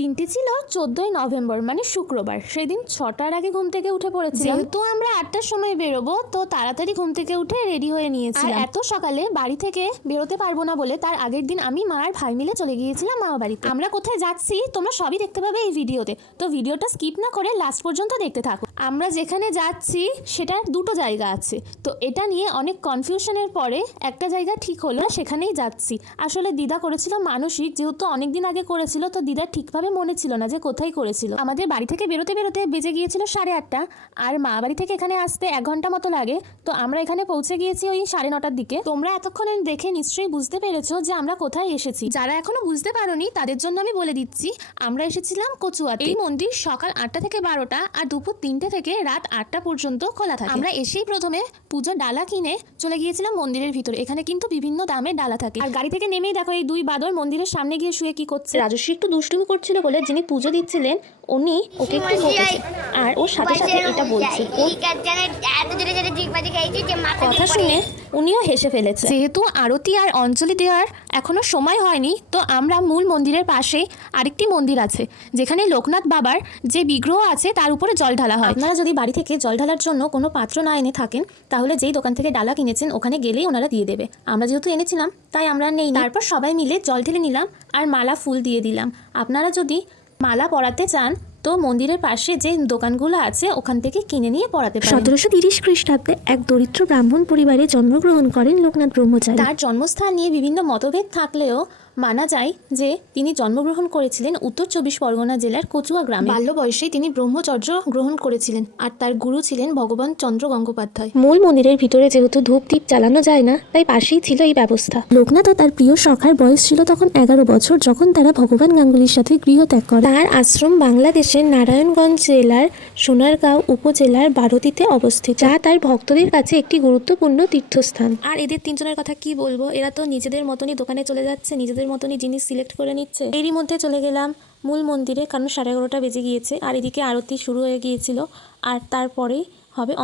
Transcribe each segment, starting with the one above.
দিনটি ছিল 14ই নভেম্বর মানে শুক্রবার। সেদিন 6টার আগে ঘুম থেকে উঠে পড়েছিলাম। যেহেতু আমরা 8টার সময় বেরোবো তো তাড়াতাড়ি ঘুম থেকে উঠে রেডি হয়ে নিয়েছিলাম। আর এত সকালে বাড়ি থেকে বেরোতে পারবো না বলে তার আগের দিন আমি মা আর ভাই মিলে চলে গিয়েছিলাম মামা বাড়িতে। আমরা কোথায় যাচ্ছি তোমরা সবই দেখতে পাবে এই ভিডিওতে, তো ভিডিওটা স্কিপ না করে লাস্ট পর্যন্ত দেখতে থাকো। আমরা যেখানে যাচ্ছি সেটার দুটো জায়গা আছে, তো এটা নিয়ে অনেক কনফিউশনের পরে একটা জায়গা ঠিক হলো, সেখানেই যাচ্ছি। আসলে দিদা করেছিল মানসিক, যেহেতু অনেকদিন আগে করেছিল তো দিদার ঠিকভাবে মনে ছিল না যে কোথায় করেছিল। আমাদের বাড়ি থেকে বেরোতে বেরোতে বেজে গিয়েছিল 8:30, আর মা বাড়ি থেকে এখানে আসতে 1 ঘন্টা মতো লাগে। তো আমরা এখানে পৌঁছে গিয়েছি ওই 9:30টার দিকে। তোমরা এতক্ষণে দেখে নিশ্চয়ই বুঝতে পেরেছো যে আমরা কোথায় এসেছি। যারা এখনো বুঝতে পারোনি তাদের জন্য আমি বলে দিচ্ছি, আমরা এসেছিলাম কচুয়াতে। এই মন্দির সকাল 8টা থেকে 12টা আর দুপুর 3টে থেকে রাত 8টা পর্যন্ত খোলা থাকে। আমরা এসেই প্রথমে পুজোর ডালা কিনে চলে গিয়েছিলাম মন্দিরের ভিতরে। এখানে কিন্তু বিভিন্ন দামের ডালা থাকে। আর গাড়ি থেকে নেমেই দেখো এই দুই বাদর মন্দিরের সামনে গিয়ে শুয়ে কি করছে। রাজস্বী একটু দুষ্টুমি করছিল বলে যিনি পুজো দিচ্ছিলেন উনি ওকে একটু বকেছে, আর ওর সাথে সাথে এটা বলছে। কথা শুনে উনিও হেসে ফেলেছে। যেহেতু আরতি আর অঞ্জলি দেওয়ার এখনো সময় হয়নি, তো আমরা মূল মন্দিরের পাশে আরেকটি মন্দির আছে যেখানে লোকনাথ বাবার যে বিগ্রহ আছে তার উপরে জল ঢালা হয়। আপনারা যদি বাড়ি থেকে জল ঢালার জন্য কোনো পাত্র না এনে থাকেন তাহলে যেই দোকান থেকে ডালা কিনেছেন ওখানে গেলেই ওনারা দিয়ে দেবে। আমরা যেহেতু এনেছিলাম তাই আমরা নেই। তারপর সবাই মিলে জল ঢেলে নিলাম আর মালা ফুল দিয়ে দিলাম। আপনারা যদি মালা পরাতে চান তো মন্দিরের পাশে যে দোকানগুলো আছে ওখান থেকে কিনে নিয়ে পড়াতে পারেন। 1730 খ্রিস্টাব্দে এক দরিদ্র ব্রাহ্মণ পরিবারে জন্মগ্রহণ করেন লোকনাথ ব্রহ্মচারী। তার জন্মস্থান নিয়ে বিভিন্ন মতভেদ থাকলেও মানা যায় যে তিনি জন্মগ্রহণ করেছিলেন উত্তর 24 পরগনা জেলার কচুয়া গ্রামে। বাল্য বয়সেই তিনি ব্রহ্মচর্য গ্রহণ করেছিলেন, আর তার গুরু ছিলেন ভগবান চন্দ্র গঙ্গোপাধ্যায়। মূল মন্দিরের ভিতরে যেহেতু ধূপ দ্বীপ জ্বালানো যায় না, তাই পাশেই ছিল এই ব্যবস্থা। লোকনাথ ও তার প্রিয় সখার বয়স ছিল তখন 11 বছর যখন তারা ভগবান গাঙ্গুলির সাথে গৃহত্যাগ করে। তার আশ্রম বাংলাদেশের নারায়ণগঞ্জ জেলার সোনারগাঁও উপজেলার বারোতিতে অবস্থিত, যা তার ভক্তদের কাছে একটি গুরুত্বপূর্ণ তীর্থস্থান। আর এদের তিনজনের কথা কি বলবো, এরা তো নিজেদের মতনই দোকানে চলে যাচ্ছে, নিজেদের মতনই জিনিস সিলেক্ট করে নিচ্ছে। এরই মধ্যে চলে গেলাম মূল মন্দিরে, কারণ 11:30টা বেজে গিয়েছে আর এদিকে আরতি শুরু হয়ে গিয়েছিল। আর তারপরেই হবে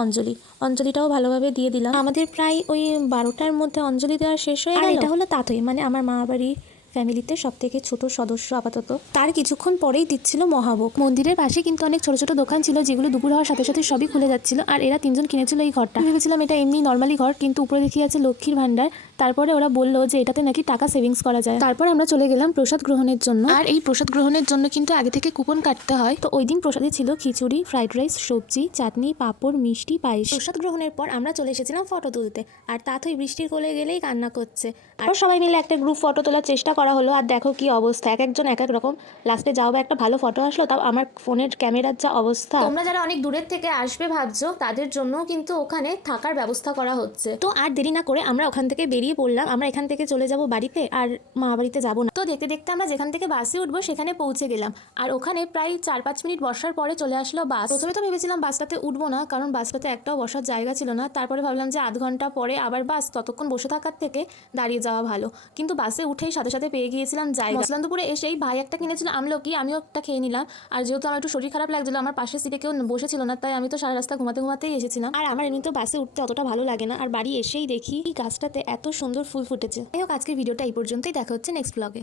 অঞ্জলিটাও ভালোভাবে দিয়ে দিলাম। আমাদের প্রায় ওই 12টার মধ্যে অঞ্জলি দেওয়া শেষ হয়ে গেল। এটা হলো তাতই, মানে আমার মা বাড়ির ফ্যামিলিতে সব থেকে ছোট সদস্য আপাতত। তার কিছুক্ষণ পরেই দিচ্ছিল মহাভোগ। মন্দিরের পাশে কিন্তু অনেক ছোট ছোট দোকান ছিল যেগুলো দুপুর হওয়ার সাথে সাথে সবই খুলে যাচ্ছিল। আর এরা তিনজন কিনেছিল এই ঘরটা। ভেবেছিলাম এটা এমনি নর্মালি ঘর, কিন্তু উপরে দেখি আছে লক্ষ্মীর ভান্ডার। তারপরে ওরা বললো যে এটাতে নাকি টাকা সেভিংস করা যায়। তারপর আমরা চলে গেলাম প্রসাদ গ্রহণের জন্য। আর এই প্রসাদ গ্রহণের জন্য কিন্তু আগে থেকে কুপন কাটতে হয়। তো ওই দিন প্রসাদে ছিল খিচুড়ি, ফ্রাইড রাইস, সবজি, চাটনি, পাঁপড়, মিষ্টি, পায়েস। প্রসাদ গ্রহণের পর আমরা চলে এসেছিলাম ফটো তুলতে, আর তাতই বৃষ্টির কোলে গেলেই কান্না করছে। আর সবাই মিলে একটা গ্রুপ ফটো তোলার চেষ্টা করা হলো, আর দেখো কি অবস্থা, এক একজন এক এক রকম। লাস্টে যাও বা একটা ভালো ফটো আসলো, তাও আমার ফোনের ক্যামেরার যা অবস্থা। তোমরা যারা অনেক দূরের থেকে আসবে ভাবছো তাদের জন্য কিন্তু ওখানে থাকার ব্যবস্থা করা হচ্ছে। তো আর দেরি না করে আমরা ওখান থেকে বেরিয়ে পড়লাম। আমরা এখান থেকে চলে যাব বাড়িতে, আর মা বাড়িতে যাবো না। তো দেখতে দেখতে আমরা যেখান থেকে বাসে উঠবো সেখানে পৌঁছে গেলাম। আর ওখানে প্রায় 4-5 মিনিট বসার পরে চলে আসলো বাস। প্রথমে তো ভেবেছিলাম বাসটাতে উঠবো না, কারণ বাসটাতে একটাও বসার জায়গা ছিল না। তারপরে ভাবলাম যে আধ ঘন্টা পরে আবার বাস, ততক্ষণ বসে থাকার থেকে দাঁড়িয়ে যাওয়া ভালো। কিন্তু বাসে উঠেই সাথে সাথে পেয়ে গিয়েছিলাম জায়গা। মসলান্দপুরে এসেই ভাই একটা কিনেছিল আমলকি, আমিও একটা খেয়ে নিলাম। আর যেহেতু আমার একটু শরীর খারাপ লাগছিল, আমার পাশের সিটে কেউ বসেছিল না, তাই আমি তো সারা রাস্তা ঘুমাতেই এসেছিলাম। আর আমার এমনি তো বাসে উঠতে অতটা ভালো লাগে না। আর বাড়ি এসেই দেখি এই গাছটাতে এত সুন্দর ফুল ফুটেছে। যাই হোক, আজকের ভিডিওটা এই পর্যন্তই। দেখা হচ্ছে নেক্সট ব্লগে।